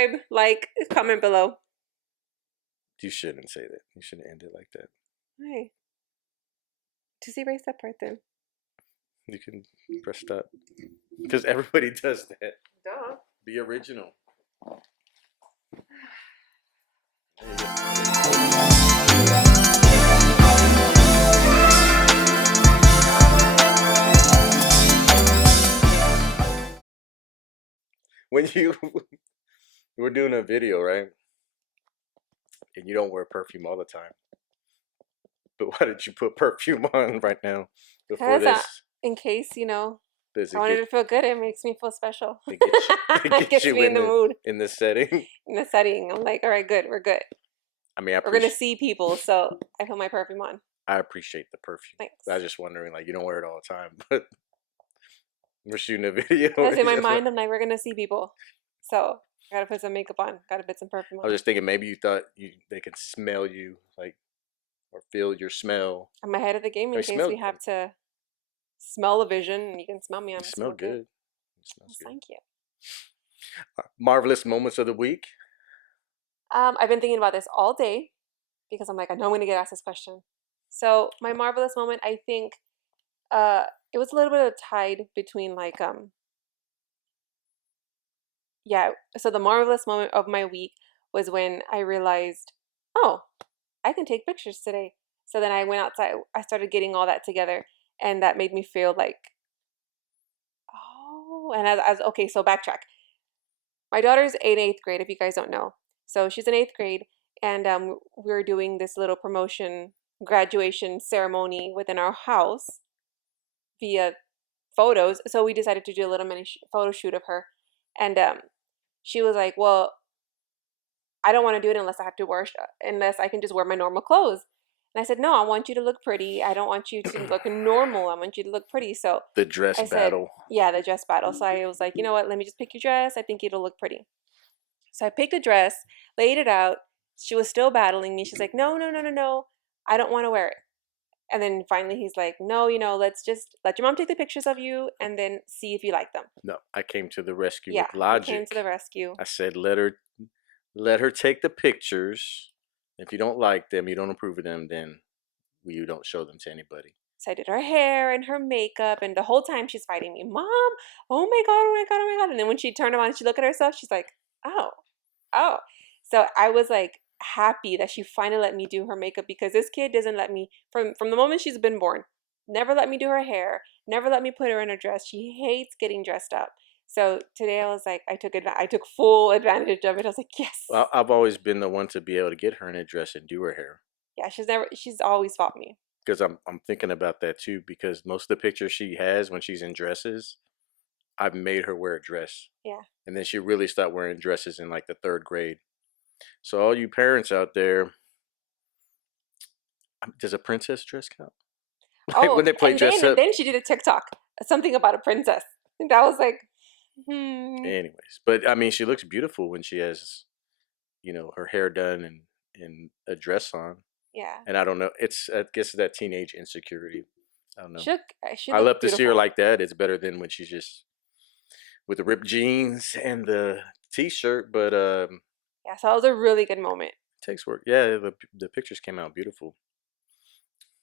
subscribe, like, comment below. You shouldn't say that. You shouldn't end it like that. Why? Just erase that part then. You can press stop. Because everybody does that. Duh. Be original. When you were doing a video, right? And you don't wear perfume all the time. But why did you put perfume on right now before this? In case, you know, Does it I wanted to feel good. It makes me feel special. It gets you me in the mood. In the setting. In the setting. I'm like, all right, good. We're good. I mean, we're going to see people, so I put my perfume on. I appreciate the perfume. Thanks. I was just wondering, like, you don't wear it all the time, but we're shooting a video. Because in my mind, I'm like, we're going to see people. So I got to put some makeup on. Got to put some perfume on. I was just thinking maybe you thought they could smell you, like, or feel your smell. I'm ahead of the game in case we have to smell a vision, and you can smell me. You smell good. It smells good. Thank you. Marvelous moments of the week. I've been thinking about this all day because I'm like, I know I'm going to get asked this question. So my marvelous moment, I think, it was a little bit of tied between like, yeah. So the marvelous moment of my week was when I realized, oh, I can take pictures today. So then I went outside. I started getting all that together, and that made me feel like, oh, and as okay, so backtrack. My daughter's in 8th grade, if you guys don't know. So she's in 8th grade, and we were doing this little promotion graduation ceremony within our house via photos. So we decided to do a little mini photo shoot of her, and she was like, well, I don't want to do it unless I can just wear my normal clothes. And I said, no, I want you to look pretty. I don't want you to look normal. I want you to look pretty. So the dress battle. Yeah, the dress battle. So I was like, you know what? Let me just pick your dress. I think it'll look pretty. So I picked a dress, laid it out. She was still battling me. She's like, no. I don't want to wear it. And then finally he's like, no, let's just let your mom take the pictures of you and then see if you like them. No, I came to the rescue with logic. Yeah, came to the rescue. I said, let her take the pictures. If you don't like them, you don't approve of them, then you don't show them to anybody. So I did her hair and her makeup, and the whole time she's fighting me, Mom, oh my God. And then when she turned around and she looked at herself, she's like, oh. So I was like happy that she finally let me do her makeup, because this kid doesn't let me, from the moment she's been born, never let me do her hair, never let me put her in a dress. She hates getting dressed up. So today I was like, I took full advantage of it. I was like, yes. Well, I've always been the one to be able to get her in a dress and do her hair. Yeah, she's always fought me. Because I'm thinking about that too, because most of the pictures she has when she's in dresses, I've made her wear a dress. Yeah. And then she really stopped wearing dresses in like the 3rd grade. So all you parents out there, does a princess dress count? Oh, when they play dress up. And then she did a TikTok, something about a princess. And I was like, Anyways, but I mean, she looks beautiful when she has, her hair done and a dress on. Yeah. And I don't know. I guess that teenage insecurity. I don't know. I love to see her like that. It's better than when she's just with the ripped jeans and the t-shirt. But yeah, so that was a really good moment. It takes work. Yeah, the pictures came out beautiful.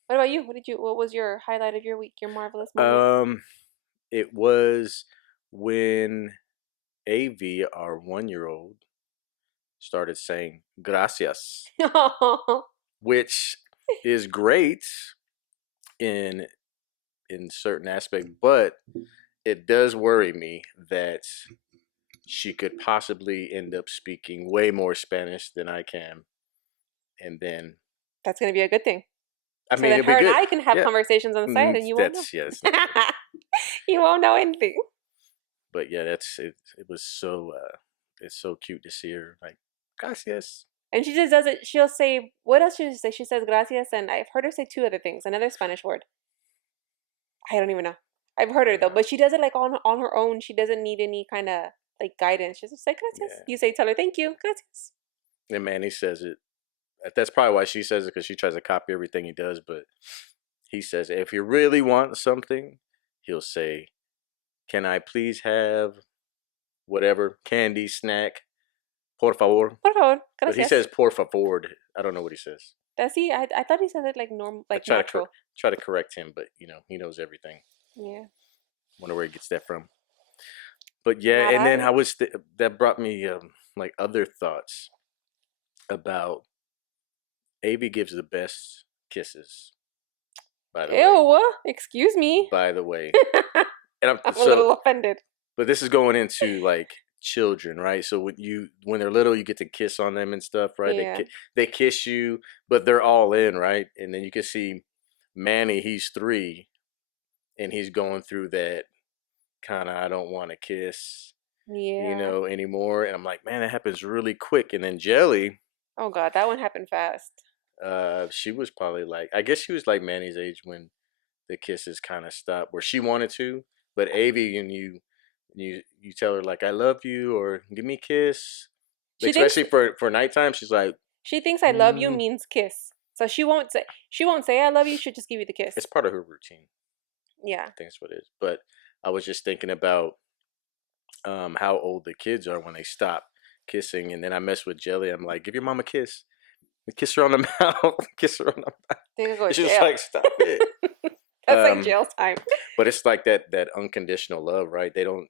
What about you? What was your highlight of your week? Your marvelous moment? It was when AV, our 1-year-old, started saying gracias, which is great in certain aspects, but it does worry me that she could possibly end up speaking way more Spanish than I can, and then that's going to be a good thing. I mean, then her and I can have conversations on the side, and you won't know. Yes. You won't know anything. But yeah, it was so it's so cute to see her like gracias. And she just does it. She'll say, what else should she say? She says gracias, and I've heard her say 2 other things. Another Spanish word. I don't even know. I've heard her though, but she does it like on her own. She doesn't need any kind of like guidance. She's just like gracias. Yeah. Tell her thank you, gracias. And Manny says it. That's probably why she says it, because she tries to copy everything he does. But he says, if you really want something, he'll say, can I please have whatever candy, snack? Por favor. Por favor, But he gracias. says por favor. I don't know what he says. Does he? I thought he said it like normal, I like try natural. try to correct him, but you know he knows everything. Yeah. Wonder where he gets that from. But yeah, Not and then I. that brought me like other thoughts about Avi gives the best kisses. By the way, Ew. Excuse me. by the way, and I'm a little offended. but this is going into like children, right? So when they're little, you get to kiss on them and stuff, right? Yeah. They kiss you, but they're all in, right? And then you can see Manny, he's 3, and he's going through that kind of I don't want to kiss, you Yeah. know, anymore. And I'm like, man, that happens really quick. And then Jelly, Oh God, that one happened fast. she was probably like, I guess she was like Manny's age when the kisses kind of stopped, where she wanted to, but Avi and you tell her like I love you or give me a kiss, She thinks especially for nighttime. She's like, I love you mm. means kiss. So she won't say I love you. She'll just give you the kiss. It's part of her routine. Yeah. I think that's what it is. But I was just thinking about how old the kids are when they stop kissing, and then I mess with Jelly. I'm like, give your mom a kiss. Kiss her on the mouth. Kiss her on the mouth. They could go to She's jail. like, stop it. That's like jail time. But it's like that unconditional love, right? They don't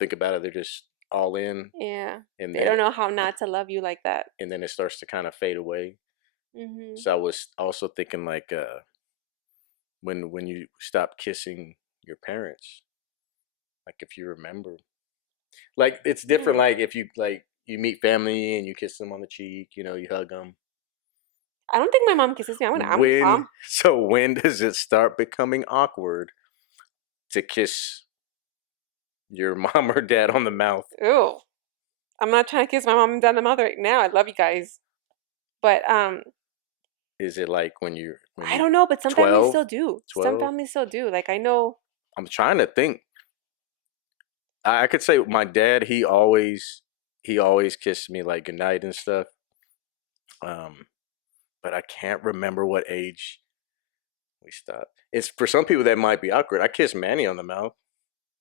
think about it. They're just all in. Yeah. And They don't know how not to love you like that. And then it starts to kind of fade away. Mm-hmm. So I was also thinking like when you stop kissing your parents, like if you remember, like it's different. Like if you meet family and you kiss them on the cheek, you know, you hug them. I don't think my mom kisses me. So when does it start becoming awkward to kiss your mom or dad on the mouth? Ew. I'm not trying to kiss my mom and dad on the mouth right now. I love you guys. But is it like when I don't know, but some 12, families still do. 12? Some families still do. Like I know. I'm trying to think. I could say my dad, he always kissed me like goodnight and stuff. But I can't remember what age we stopped. It's for some people that might be awkward. I kissed Manny on the mouth.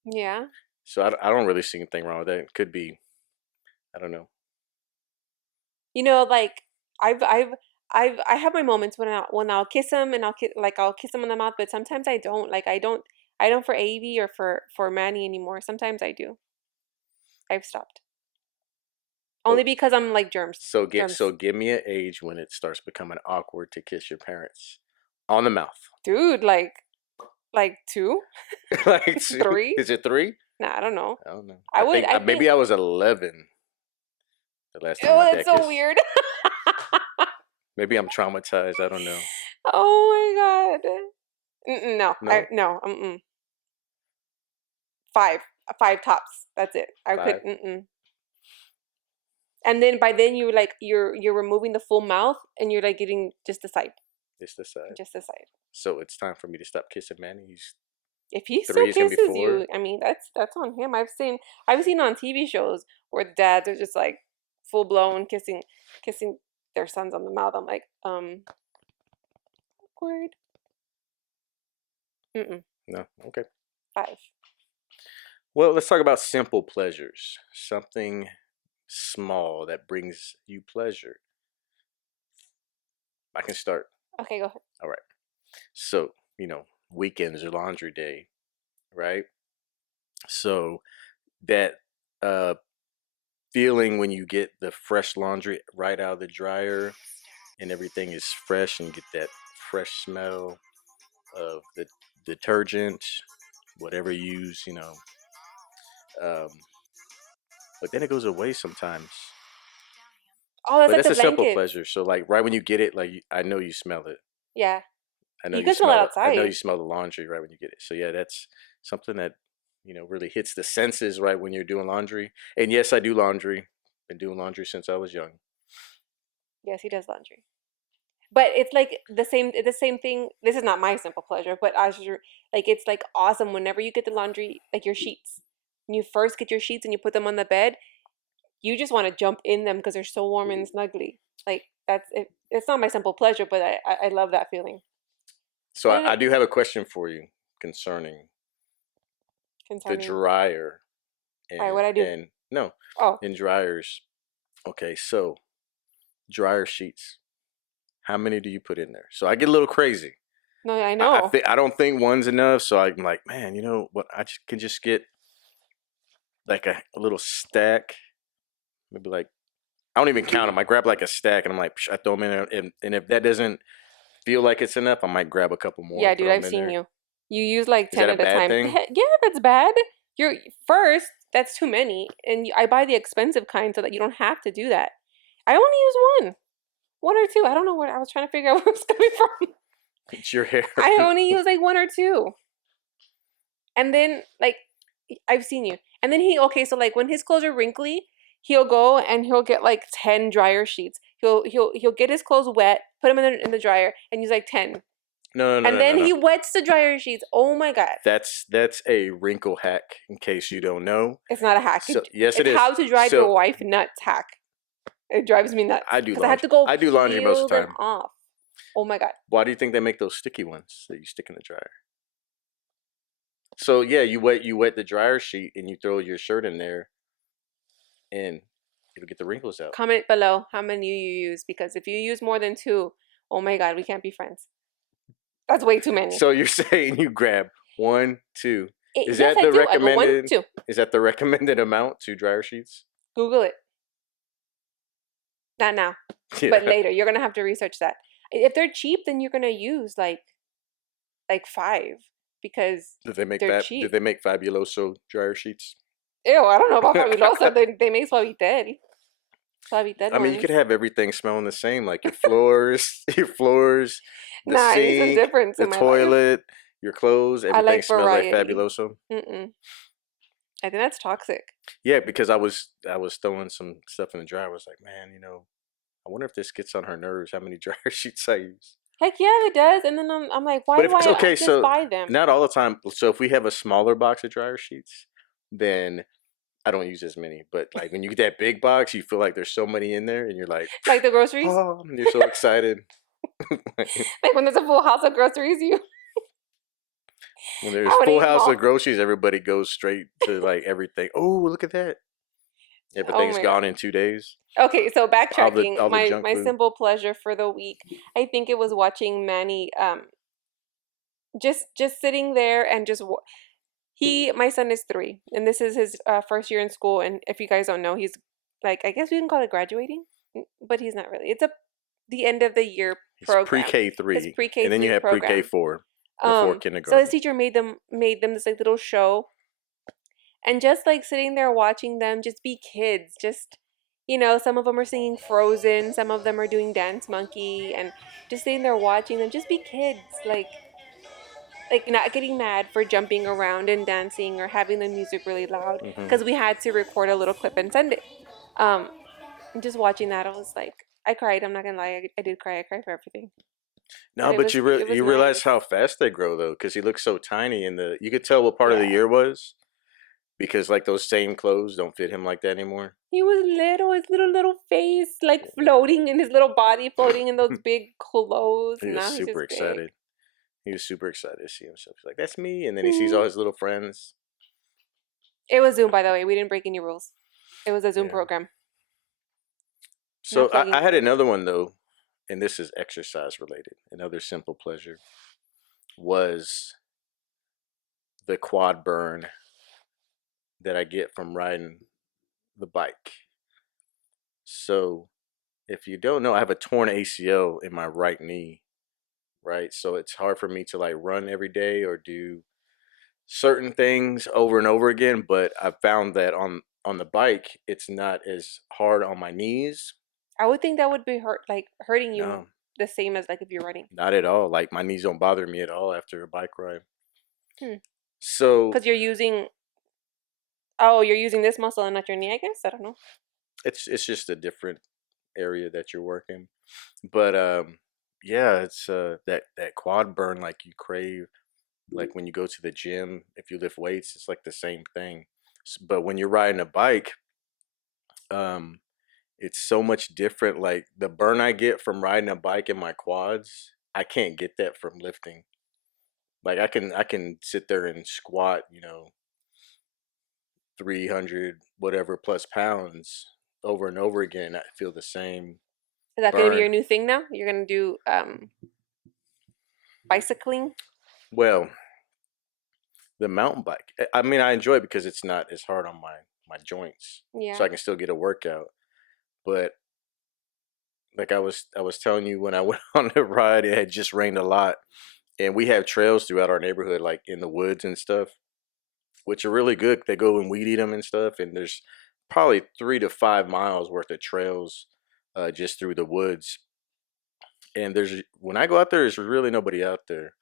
Yeah. So I don't really see anything wrong with that. It could be, I don't know. You know, like I have my moments when I'll kiss him and I'll kiss him on the mouth, but sometimes I don't. Like I don't for Avi or for Manny anymore. Sometimes I do. I've stopped. Only because I'm like germs. So give me an age when it starts becoming awkward to kiss your parents on the mouth. Dude, like 2? Like 2? 3? Is it 3? Nah, I don't know. I don't know. I think maybe I was 11 the last time oh, my dad that's so kissed. weird. Maybe I'm traumatized. I don't know. Oh my God. No. 5 tops. That's it. I 5? could. And then by then you're removing the full mouth and you're like getting just the side. Just the side. Just the side. So it's time for me to stop kissing Manny. If he still kisses you, I mean that's on him. I've seen on TV shows where the dads are just like full blown kissing their sons on the mouth. I'm like, awkward. No, okay. 5. Well, let's talk about simple pleasures. Something small that brings you pleasure. I can start. Okay, go ahead. All right. So, weekends are laundry day, right? So that feeling when you get the fresh laundry right out of the dryer and everything is fresh and you get that fresh smell of the detergent, whatever you use, but then it goes away sometimes. Oh, that's but like that's the a simple blankets. pleasure. So like right when you get it, like I know you smell it. Yeah. I know you can smell it outside. I know you smell the laundry right when you get it. So yeah, that's something that really hits the senses right when you're doing laundry. And yes, I do laundry. Been doing laundry since I was young. Yes, he does laundry. But it's like the same thing. This is not my simple pleasure, but it's like awesome whenever you get the laundry, like your sheets. When you first get your sheets and you put them on the bed, you just want to jump in them because they're so warm and snuggly. Like that's it. It's not my simple pleasure, but I love that feeling. So I do have a question for you concerning the dryer. All right, what I do? And no, in dryers, Okay, so dryer sheets. How many do you put in there? So I get a little crazy. No, I I know. think I don't think one's enough. So I'm like, man, you know what? Can just get like a little stack. Maybe like I don't even count them. I grab like a stack and I'm like, I throw them in there. And if that doesn't feel like it's enough, I might grab a couple more Yeah, and dude, throw I've them in seen there. you. You use like Is that 10 a at a bad time. thing? Yeah, that's bad. You're first, that's too many. And I buy the expensive kind so that you don't have to do that. I only use one or two. I don't know what I was trying to figure out where it's coming from. It's your hair. I only use like one or two. And then like I've seen you. And then okay, so like when his clothes are wrinkly, he'll go and he'll get like 10 dryer sheets. He'll get his clothes wet, put them in the dryer, and use like 10. No, no, And no, no, then no, no. he wets the dryer sheets. Oh my God. That's a wrinkle hack. In case you don't know. It's not a hack. So yes, it It's is. how to drive So your wife nuts hack. It drives me nuts I do because I have laundry. to go I do laundry most peel of the them time. off. Oh my God. Why do you think they make those sticky ones that you stick in the dryer? So yeah, you wet the dryer sheet and you throw your shirt in there, and it'll get the wrinkles out. Comment below how many you use because if you use more than two, oh my God, we can't be friends. That's way too many. So you're saying you grab 1, 2. Is Yes, that I the do. I go 1, recommended? 2. Is that the recommended amount to dryer sheets? Google it. Not now, but Yeah. later. You're gonna have to research that. If they're cheap, then you're gonna use like 5 because they're Did cheap. they make Fabuloso dryer sheets? Ew, I don't know about Fabulosa. They make suavitel. Suavitel I mean, you ones. could have everything smelling the same, like your floors, the Nah, I need some sink, difference the in my life. toilet, your clothes. I Everything like smells like variety. Fabuloso. Mm-mm. I think that's toxic. Yeah, because I was throwing some stuff in the dryer. I was like, man, I wonder if this gets on her nerves. How many dryer sheets I use? Heck yeah, it does. And then I'm like, why But do if it's I okay, just so buy them? not all the time. So if we have a smaller box of dryer sheets, then I don't use as many. But like when you get that big box, you feel like there's so many in there, and you're like, Like the groceries? oh, and you're so excited. Like when there's a full house of groceries, you When there's I want to full eat them house all. of groceries, everybody goes straight to like everything. Oh, look at that! Oh Everything's my gone God. in 2 days. Okay, so backtracking, All the my junk my food. simple pleasure for the week, I think it was watching Manny just sitting there and my son is 3 and this is his first year in school, and if you guys don't know, he's like, I guess we can call it graduating, but he's not really. It's the end of the year It's program. pre-K His 3, pre-K and then you 3 have pre-K program. 4 before So his kindergarten. teacher made them this like little show, and just like sitting there watching them just be kids, just some of them are singing Frozen, some of them are doing Dance Monkey, and just sitting there watching them just be kids, like not getting mad for jumping around and dancing or having the music really loud Hmm. because we had to record a little clip and send it. Um, and just watching that, I was like, I cried. I'm not gonna lie, I did cry. I cried for everything, but No, but it was you realize how nice. fast they grow though, because he looks so tiny, and you could tell what part of the Yeah, year was because like those same clothes don't fit him like that anymore. he was little, his little face like floating in his little body, floating in those big clothes. He was Now he's super just big. excited. He was super excited to see himself. He's like, "That's me!" And then he sees Mhm. all his little friends. It was Zoom, by the way. We didn't break any rules. It was a Zoom Yeah. program. So Not plugging I had anything. another one though, and this is exercise related. Another simple pleasure was the quad burn that I get from riding the bike. So if you don't know, I have a torn ACL in my right knee, right? So it's hard for me to like run every day or do certain things over and over again. But I found that on the bike, it's not as hard on my knees. I would think that would be hurting you No, the same as like if you're running. not at all. Like my knees don't bother me at all after a bike ride. Hmm. So Because you're using this muscle and not your knee, I guess. I don't know. it's just a different area that you're working. But yeah, it's that quad burn like you crave, like when you go to the gym, if you lift weights, it's like the same thing. But when you're riding a bike, um it's so much different. Like the burn I get from riding a bike in my quads, I can't get that from lifting. Like I can sit there and squat, 300 whatever plus pounds, over and over again, I feel the same Is that going to be burn. your new thing now? You're going to do bicycling? Well, the mountain bike. I mean, I enjoy it because it's not as hard on my joints, so Yeah. I can still get a workout. But like I was telling you, when I went on the ride, it had just rained a lot, and we have trails throughout our neighborhood, like in the woods and stuff, which are really good. They go and weed eat them and stuff, and there's probably 3 to 5 miles worth of trails just through the woods. And there's when I go out there, there's really nobody out there.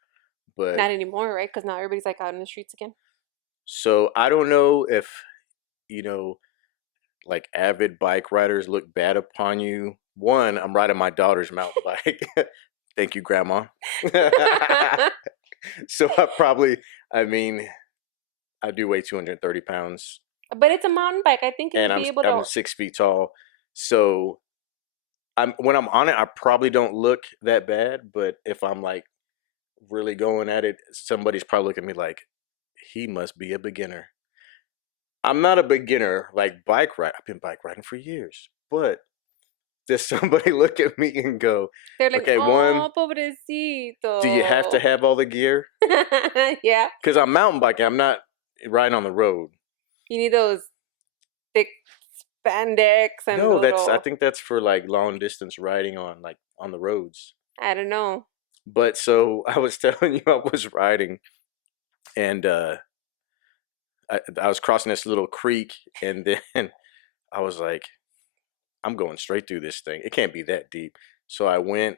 But Not anymore, right? Because now everybody's like out in the streets again. so I don't know if you know, like avid bike riders look bad upon you. One, I'm riding my daughter's mountain bike. Thank you, Grandma. So I mean, I do weigh 230 pounds, But it's a mountain bike. I think and you'll be able I'm to. 6 feet tall. So when I'm on it, I probably don't look that bad. But if I'm like really going at it, somebody's probably looking at me like he must be a beginner. I'm not a beginner like bike ride. I've been bike riding for years, but does somebody look at me and go, They're like, okay, one, oh, do you have to pobrecito. have all the gear? Yeah. Because I'm mountain biking. I'm not riding on the road. You need those thick spandex and the No, I little, think that's for like long distance riding on like on the roads. I don't know. But so I was telling you I was riding, and I was crossing this little creek, and then I was like, I'm going straight through this thing. It can't be that deep. So I went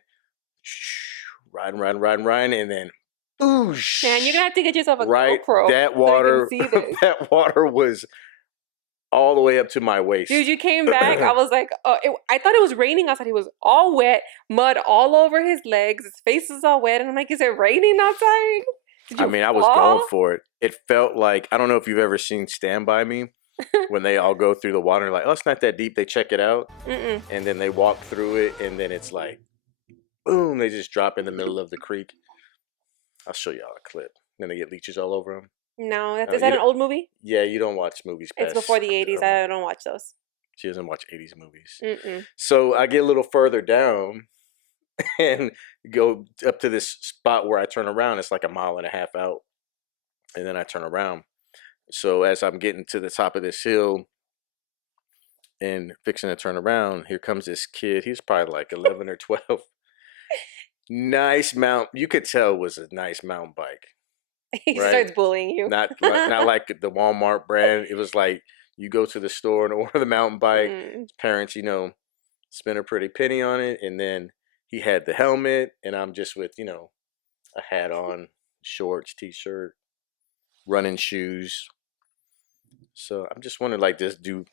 riding, and then boosh, Man, you're gonna have to get yourself a right. GoPro That so you can water, see this. that water was all the way up to my waist. Dude, you came back. I was like, I thought it was raining outside. He was all wet, mud all over his legs. His face is all wet. And I'm like, is it raining outside? Did I you mean, I was going fall? for it. It felt like, I don't know if you've ever seen Stand By Me when they all go through the water, like, oh, it's not that deep. They check it out, Mm-mm. and then they walk through it, and then it's like, boom, they just drop in the middle of the creek. I'll show y'all a clip. Then they get leeches all over them. No, Oh, is that an old movie? Yeah, you don't watch movies It's past. before the 80s. I don't watch those. She doesn't watch 80s movies. Mm-mm. So I get a little further down and go up to this spot where I turn around. It's like a mile and a half out. And then I turn around. So as I'm getting to the top of this hill and fixing to turn around, here comes this kid. He's probably like 11 or 12. Nice mount. You could tell it was a nice mountain bike. He Right? starts bullying you. Not like the Walmart brand. It was like you go to the store and order the mountain bike. Mm. Parents, spend a pretty penny on it. And then he had the helmet, and I'm just with, a hat on, shorts, t-shirt, running shoes. So I'm just wondering, like, do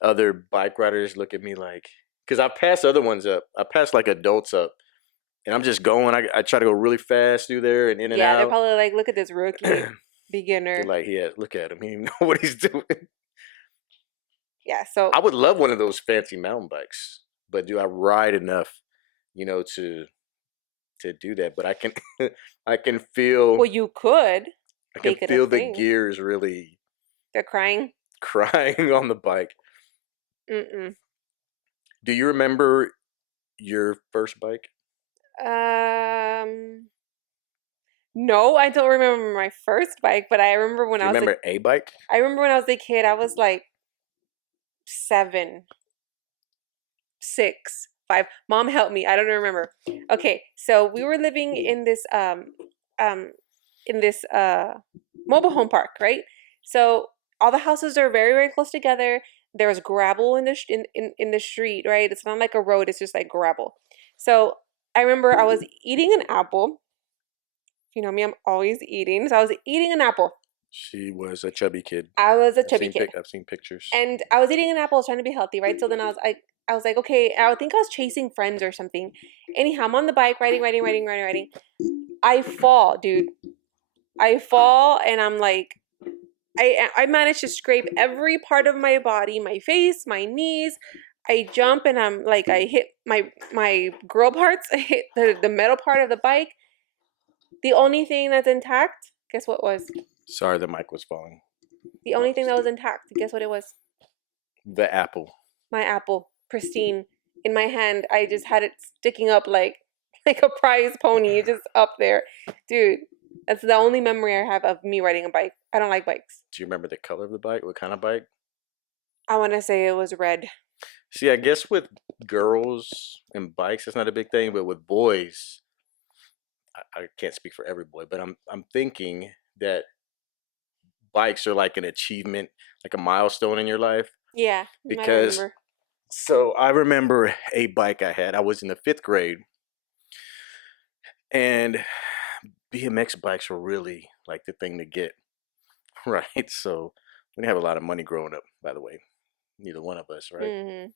other bike riders look at me like, because I passed other ones up. I passed like adults up, and I'm just going. I try to go really fast through there and in and Yeah, out. they're probably like, look at this rookie beginner. They're like, yeah, look at him. He didn't even know what he's doing. Yeah, so I would love one of those fancy mountain bikes, but do I ride enough, to do that? But I can, I can feel. well, you could I can make it a feel the thing. gears really They're crying. crying on the bike. Mm-mm. Do you remember your first bike? No, I don't remember my first bike, but I remember when Do you I was remember a bike? I remember when I was a kid, I was like 7, 6, 5. Mom help me. I don't remember. Okay, so we were living in this mobile home park, right? So all the houses are very, very close together. There's gravel in the in the street, right? It's not like a road, it's just like gravel. So I remember I was eating an apple. You know me, I'm always eating. So I was eating an apple. She was a chubby kid. I was a chubby kid. I've seen pictures. And I was eating an apple, trying to be healthy, right? So then I was like, okay, I think I was chasing friends or something. Anyhow, I'm on the bike, riding. I fall, dude. I fall, and I'm like, I managed to scrape every part of my body, my face, my knees. I jump, and I'm like, I hit my girl parts. I hit the metal part of the bike. The only thing that's intact, guess what was? Sorry, the mic was falling. The only thing that was intact, guess what it was? The apple. my apple, pristine, in my hand. I just had it sticking up like a prize pony, just up there. Dude, that's the only memory I have of me riding a bike. I don't like bikes. Do you remember the color of the bike? What kind of bike? I want to say it was red. See, I guess with girls and bikes, it's not a big thing, but with boys, I can't speak for every boy, but I'm thinking that bikes are like an achievement, like a milestone in your life. Yeah, I Because remember. so I remember a bike I had. I was in the 5th grade, and BMX bikes were really like the thing to get, right? So we didn't have a lot of money growing up, by the way. Neither one of us, right? Mm-hmm.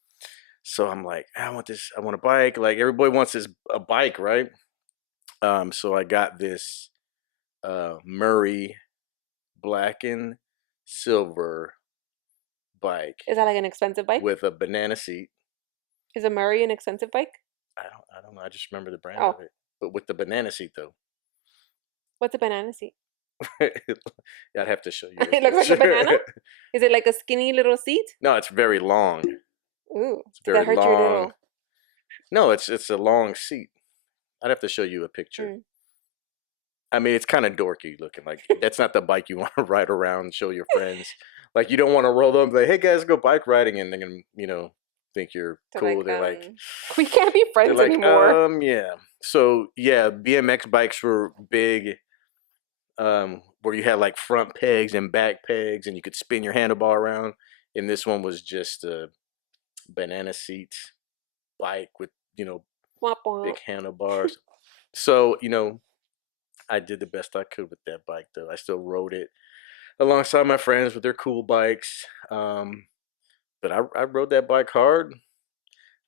So I'm like, I want this. I want a bike. Like everybody wants a bike, right? So I got this Murray black and silver bike Is that like an expensive bike? with a banana seat. Is a Murray an expensive bike? I don't know. I just remember the brand Oh, of it, but with the banana seat though. what's a banana seat? I'd have to show you a It looks like a banana. picture. Is it like a skinny little seat? No, it's very long. Ooh, It's does that very hurt your long. little? No, it's a long seat. I'd have to show you a picture. Mm. I mean, it's kind of dorky looking. Like that's not the bike you want to ride around and show your friends. Like you don't want to roll up and be like, "Hey guys, go bike riding," and they're gonna think you're They're cool. like, They're like, we can't be they're friends like, anymore. yeah. So yeah, BMX bikes were big. Where you had like front pegs and back pegs, and you could spin your handlebar around. And this one was just a banana seat bike with Womp womp. big handlebars. So I did the best I could with that bike, though. I still rode it alongside my friends with their cool bikes. But I rode that bike hard.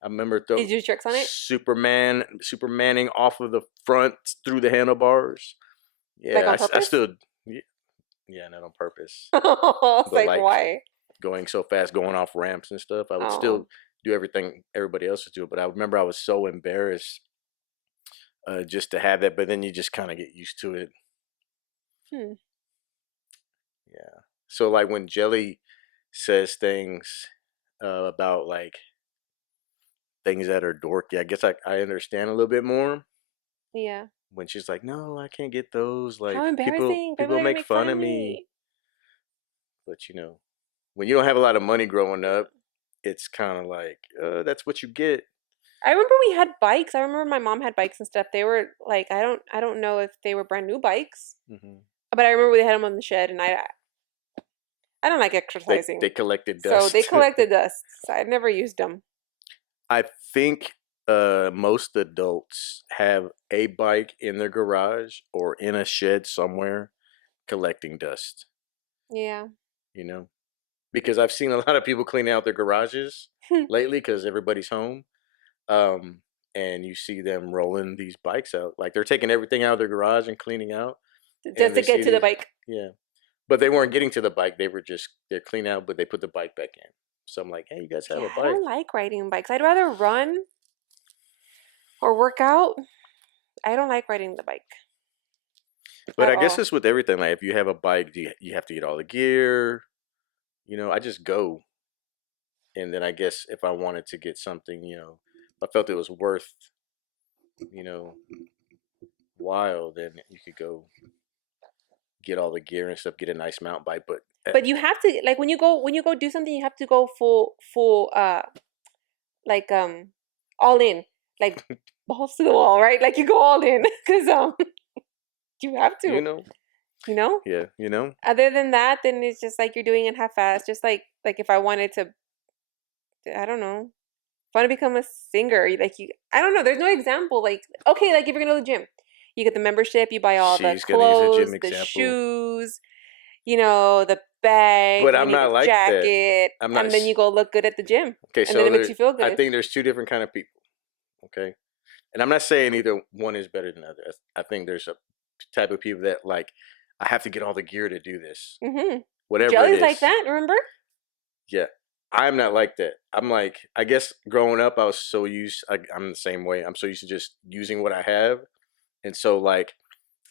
I remember Did you do tricks on it? Supermaning off of the front through the handlebars. Like Yeah, on I purpose? still, yeah, not on purpose, It's but like, like why? going so fast, going off ramps and stuff. I would Oh. still do everything everybody else was doing, but I remember I was so embarrassed just to have that. But then you just kind of get used to it. Hmm. Yeah. So like when Jelly says things about like things that are dorky, I guess I understand a little bit more Yeah. when she's like, "No, I can't get those." How Like embarrassing. People people are gonna make make fun fun of of me, me. but when you don't have a lot of money growing up, it's kind of like that's what you get. I remember we had bikes. I remember my mom had bikes and stuff. They were like, I don't know if they were brand new bikes, Hmm. but I remember they had them on the shed, and I don't like They exercising, collected so they dust. collected dust. So I never used them. I think most adults have a bike in their garage or in a shed somewhere collecting dust, Yeah. you know? Because I've seen a lot of people cleaning out their garages lately because everybody's home. Um, and you see them rolling these bikes out. Like they're taking everything out of their garage and cleaning out. Just And to they get see to the these, bike. yeah. But they weren't getting to the bike. They're clean out, but they put the bike back in. So I'm like, hey, you guys have Yeah, a I bike. don't like riding bikes. I'd rather run or work out. I don't like riding the bike But at I guess all. it's with everything. Like if you have a bike, you have to get all the gear. I just go. And then I guess if I wanted to get something, I felt it was worth, you know, while, then you could go get all the gear and stuff, get a nice mountain bike. But But you have to like when you go do something, you have to go full like all in, like balls to the wall, right? Like you go all in because you have you to, know, you know. yeah, Other than that, then it's just like you're doing it half-assed. Just like if I wanted to, I don't know, if I want to become a singer, like I don't know. There's no example. Like okay, like if you're gonna go to the gym, you get the membership, you buy all the she's gonna use a clothes, gym the example. shoes, the bag, But you I'm need a not like that. jacket, I'm not. and then you go look good at the gym, Okay, and then so it makes you feel I good. think there's two different kind of people. Okay, and I'm not saying either one is better than the other. I think there's a type of people that like I have to get all the gear to do this, Mm-hmm. whatever it Jelly's like is. that, remember? Yeah, I'm not like that. I'm like, I guess growing up, I was so used. I'm the same way. I'm so used to just using what I have, and so like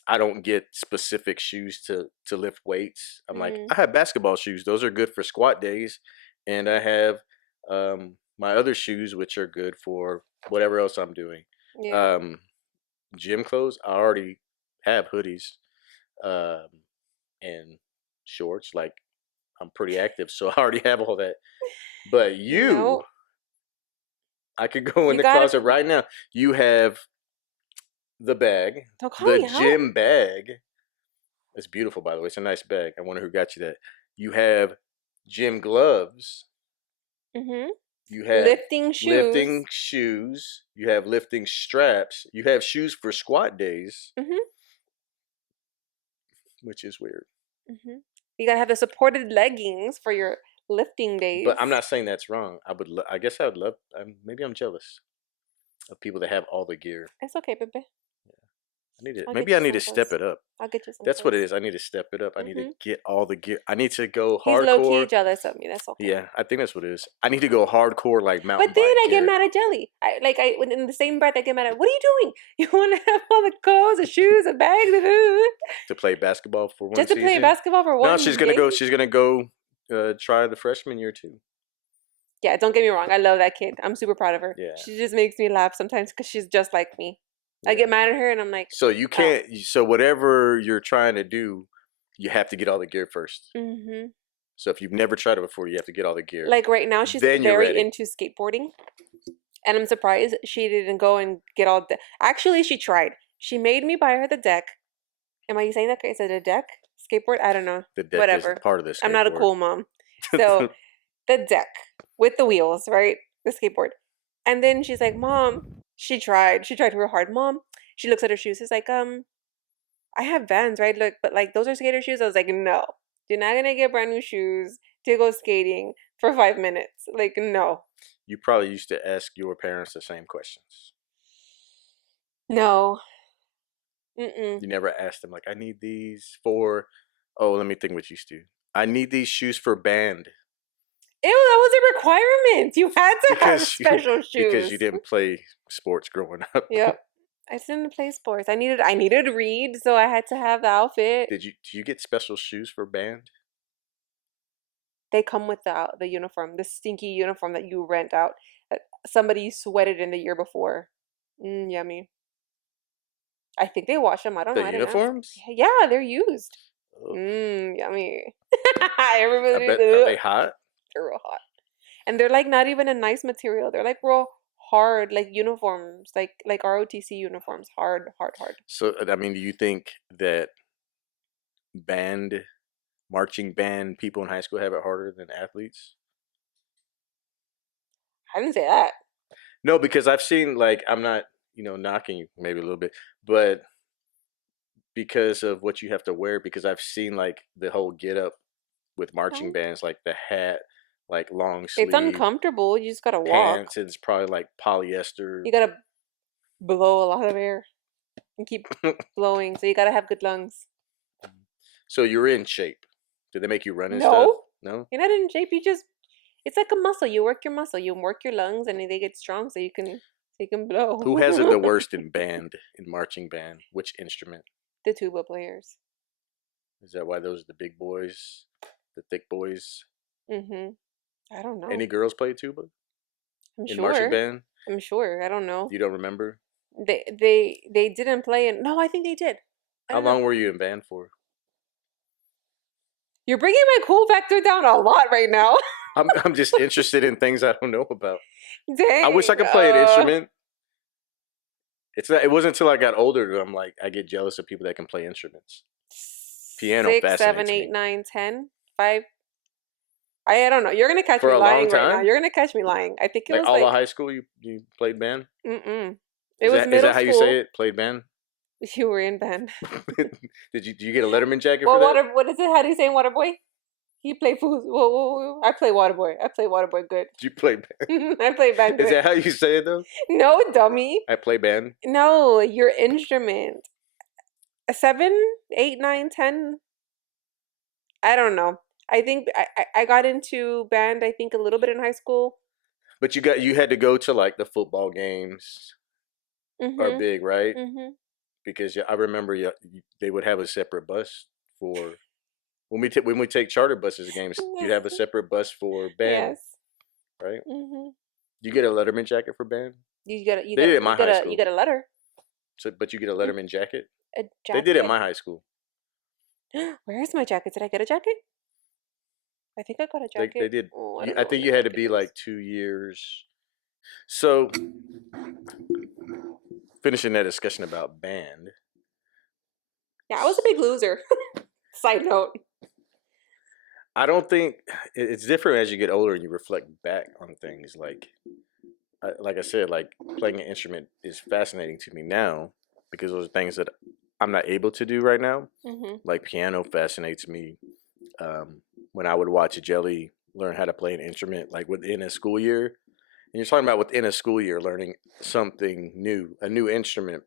I don't get specific shoes to lift weights. I'm like, Mm-hmm. I have basketball shoes. Those are good for squat days, and I have my other shoes, which are good for whatever else I'm doing. Yeah. Gym clothes, I already have hoodies, um, and shorts. Like I'm pretty active, so I already have all that. But you, No, I could go in you the gotta. closet right now. You have the bag, Don't call the me out. gym bag. It's beautiful, by the way. It's a nice bag. I wonder who got you that. You have gym gloves. Mhm. You have Lifting shoes. lifting shoes. You have lifting straps. You have shoes for squat days, Mhm. which is weird. Mhm. You gotta have the supported leggings for your lifting But I'm days. not saying that's wrong. I guess I would love. Maybe I'm jealous of people that have all the gear. It's okay, baby. I need to. I'll get Maybe I you need some to step clothes. it up. I'll get you some That's what it clothes. is. I need to step it up. I need to Mhm. get all the gear. I need to go He's low key hardcore. jealous of me. That's okay. Yeah, I think that's what it is. I need to go hardcore, like mountain But then bike I get gear, mad at Jelly. When in the same breath I get mad at. What are you doing? You want to have all the clothes, the shoes, the bags, to play basketball for one just to play season. basketball for No, one game? She's gonna go try the freshman year too. Yeah, don't get me wrong. I love that kid. I'm super proud of her. Yeah, She just makes me laugh sometimes because she's just like me. I yeah. get mad at her and I'm like, So you oh. can't. So whatever you're trying to do, you have to get all the gear first. Mm-hmm. So if you've never tried it before, you have to get all the gear. Like right now, she's Then you're very ready. into skateboarding. And I'm surprised she didn't go and get all the. Actually, she tried. She made me buy her the deck. Am I saying that? Is it a deck? Skateboard? I don't know. The deck is Whatever. part of the I'm not a skateboard. cool mom. So the deck with the wheels, right? The skateboard. And then she's like, Mom, she tried. She tried real hard. Mom, she looks at her shoes. She's like, I have Vans, right? Look, but like those are skater shoes. I was like, no, you're not gonna get brand new shoes to go skating for 5 minutes. Like, no. You probably used to ask your parents the same questions. No. Mm-mm. You never asked them like, I need these for. Oh, let me think what you used to. I need these shoes for band. Ew, that was a requirement. You had to have special Because shoes. you didn't play sports growing up. Yep. I didn't play sports. I needed to read, so I had to have the outfit. Do you get special shoes for band? They come with the uniform, the stinky uniform that you rent out. That somebody sweated in the year before. Yummy. I think they wash them. I don't know. The I didn't ask. uniforms? Yeah, they're used. Ugh. Yummy. I Everybody, bet. Are they hot? they're real hot. And they're like not even a nice material. They're like real hard, like uniforms, like ROTC uniforms. Hard, hard, hard. So I mean, do you think that marching band people in high school have it harder than athletes? I didn't say that. No, because I've seen, like, I'm not, knocking you maybe a little bit, but because of what you have to wear, because I've seen like the whole get up with marching No. bands, like the hat, like long It's sleeve uncomfortable. You just gotta walk. pants, and it's probably like polyester. You gotta blow a lot of air and keep blowing. So you gotta have good lungs. So you're in shape. Did they make you run and stuff? No, No? you're not in shape. It's like a muscle. You work your muscle. You work your lungs, and they get strong, so you can blow. Who has it the worst in marching band? Which instrument? The tuba players. Is that why those are the big boys, the thick boys? I don't know. Any girls play tuba I'm in marching sure. band? I'm sure. I don't know. You don't remember? They didn't play in. No, I think they did. I How don't know. long were you in band for? You're bringing my cool factor down a lot right now. I'm just interested in things I don't know about. Dang. I wish I could play an instrument. It wasn't until I got older that I'm like, I get jealous of people that can play instruments. Piano 6, fascinates 7, me. 8, 9, 10, 5. I don't know. You're gonna catch For me a long lying right now. time? You're gonna catch me lying. I think it Like was all like of high school, you played band? It Is was that middle how you school. say it? Played band? You were in band. Do you get a Letterman jacket Well, for that? what is it? How do you say Waterboy? He played food. Whoa. I play Waterboy. I play Waterboy good. You play band? I play band Is good. that how you say it though? No, dummy. I play band. No, your instrument. 7, 8, 9, 10. I don't know. I think I got into band. I think a little bit in high school. But you had to go to like the football games are big, right? Because I remember they would have a separate bus for when we take charter buses to games. You'd have a separate bus for band, Yes. right? You get a Letterman jacket for band? You get a They did it at my high you school. get a letter. So, but you get a Mm, Letterman jacket? a They did it at jacket. my high school. Where is my jacket? Did I get a jacket? I think I got a They jacket. did. Oh, I don't I know where think my you had to jacket be is. like 2 years. So, finishing that discussion about band. Yeah, I was a big loser. Side note. I don't think it's different as you get older and you reflect back on things. Like I said, like playing an instrument is fascinating to me now because those are things that I'm not able to do right now. Mm-hmm. Like piano fascinates me. When I would watch Jelly learn how to play an instrument, like within a school year, and you're talking about within a school year learning something new, a new instrument,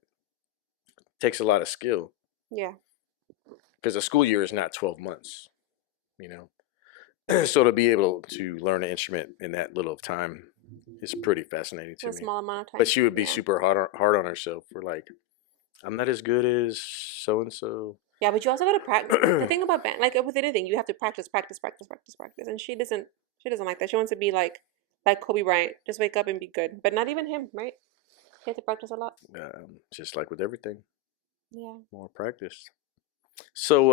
takes a lot of skill Yeah. because a school year is not 12 months, you know. So to be able to learn an instrument in that little of time is pretty fascinating to A me. small amount of time. But she would be Yeah. super hard on herself for like, I'm not as good as so and so. Yeah, but you also gotta practice. The thing about band, like with anything, you have to practice, practice, practice, practice, practice. And she doesn't. She doesn't like that. She wants to be like Kobe Bryant, just wake up and be good. But not even him, right? You have to practice a lot. Just like with everything, Yeah. more practice. So,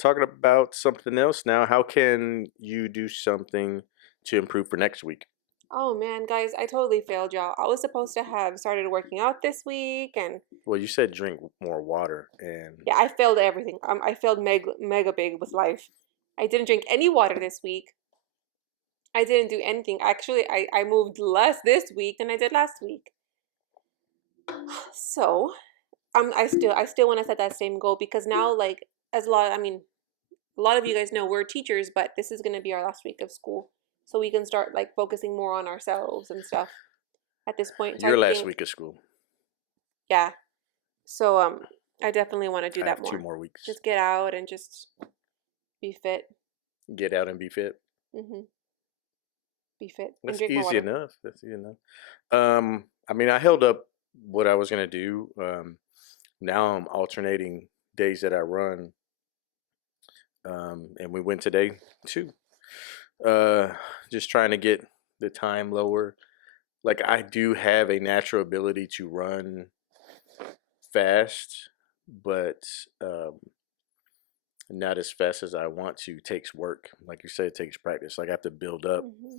talking about something else now, how can you do something to improve for next week? Oh man, guys, I totally failed y'all. I was supposed to have started working out this week, and Well, you said drink more water, and yeah, I failed everything. I failed mega big with life. I didn't drink any water this week. I didn't do anything. Actually, I moved less this week than I did last week. So, I still want to set that same goal because now, like, I mean, a lot of you guys know we're teachers, but this is going to be our last week of school, so we can start like focusing more on ourselves and stuff at this point. So I your last think, week of school. yeah. So I definitely want to do I that have 2 more. more weeks. Just get out and just be fit. Get out and be fit. Mm-hmm. Be fit and That's drink more easy water. enough. That's easy enough. I mean, I held up what I was gonna do. Now I'm alternating days that I run. And we went today too. Uh, just trying to get the time lower. Like I do have a natural ability to run fast, but not as fast as I want to. It takes work. Like you said, it takes practice. Like I have to build up Mm-hmm.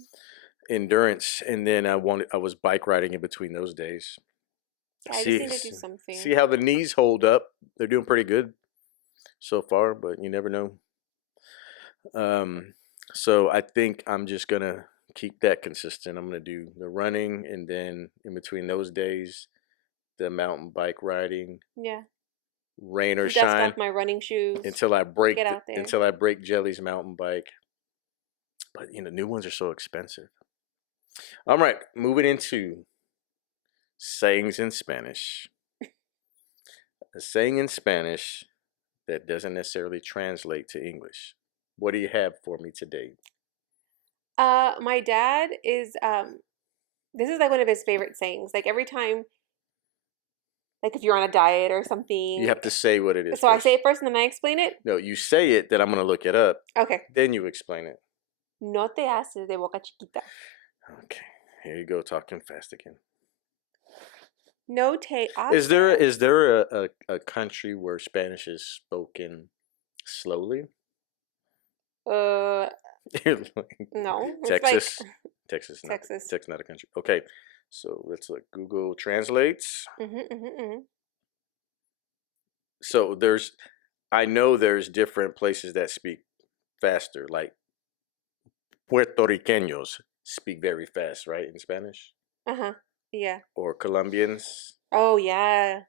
endurance, and then I was bike riding in between those days. Yeah, I just See need to do something. see how the knees hold up. They're doing pretty good so far, but you never know. Um, so I think I'm just gonna keep that consistent. I'm gonna do the running, and then in between those days, the mountain bike riding, Yeah. rain or Dust shine, off my running shoes. Get out there. until I break Jelly's mountain bike. But new ones are so expensive. All right, moving into sayings in Spanish. A saying in Spanish that doesn't necessarily translate to English. What do you have for me today? My dad is this is like one of his favorite sayings. Like every time, like if you're on a diet or You something. have to say what it is So I say first. it first and then I explain it. No, you say it, then I'm gonna look it up. Okay. Then you explain it. No te haces de boca chiquita. Okay, here you go, talking fast again. No te haces. Is there a country where Spanish is spoken slowly? Uh, You're like, no. It's Texas, like Texas, Texas. Texas, not a country. Okay, so let's look. Google translates. So I know there's different places that speak faster, like Puerto Ricanos speak very fast, right, in Spanish, Uh-huh. Yeah. or Colombians. Oh yeah.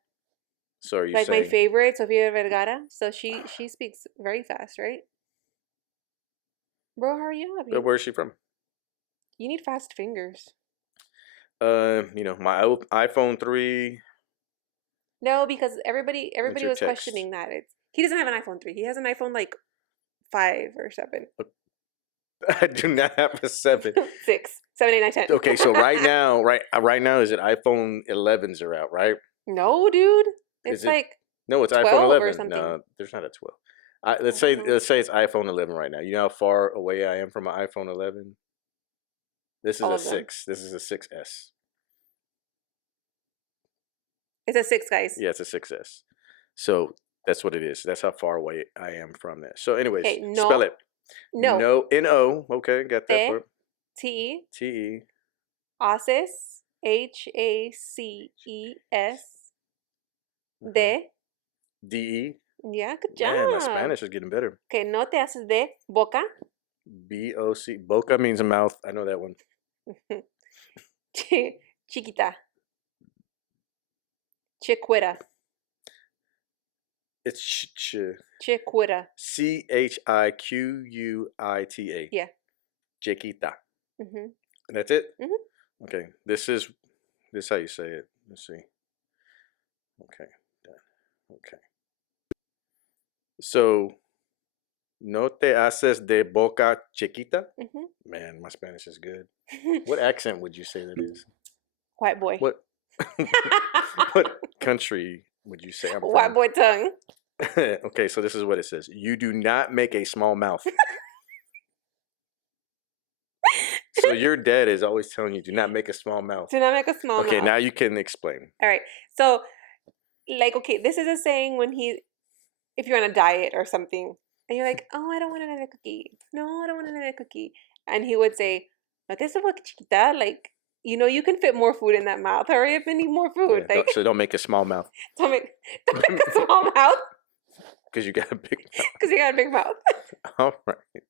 So are you Like my saying? favorite, Sofia Vergara. So she speaks very fast, right? Bro, hurry up. But where's she from? You need fast fingers. My iPhone 3. No, because everybody Enter was text. questioning that. He doesn't have an iPhone 3. He has an iPhone like 5 or 7. I do not have a 7. 6, 7, 8, 9, 10. Okay, so right now, is it iPhone 11s are out, right? No, dude. It's Is it? like No, it's iPhone 12 or 11. something. No, there's not a 12. I don't know. Let's say it's iPhone 11 right now. You know how far away I am from an iPhone 11? This is All a of them. 6. This is a 6S. It's a 6, guys. Yeah, it's a 6S. So that's what it is. That's how far away I am from that. So, anyways, Okay, spell no, it. no. No, N-O. Okay, got that Te, part. T, T-E. haces, H-A-C-E-S, Uh-huh. de. D-E. Yeah, good Man, my job. Spanish is getting better. Okay, no te haces de boca. B-O-C. Boca means a mouth. I know that one. Chiquita. Chiquita. It's Chiquita. C-H-I-Q-U-I-T-A. Yeah. Chiquita. Mm-hmm. And that's it? Mm-hmm. Okay. This is how you say it. Let's see. Okay. Done. Okay. So, no te haces de boca chiquita? Mm-hmm. Man, my Spanish is good. What accent would you say that is? White boy. What what country would you say I'm White from? boy tongue. Okay, so this is what it says. You do not make a small mouth. So your dad is always telling you, do not make a small mouth. Do not make a small Okay, mouth. now you can explain. All right. So, like, okay, this is a saying when if you're on a diet or something, and you're like, oh, I don't want another cookie. No, I don't want another cookie. And he would say, no te haces boca chiquita. Like, you can fit more food in that mouth. Hurry up and eat more food. Yeah, Like, so don't make a small mouth. don't make a small mouth Because you got a big mouth. because you got a big mouth. All right.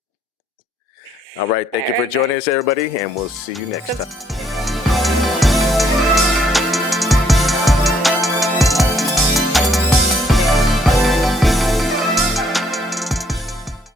All right. Thank you for All right, joining us, everybody, and we'll see you next time.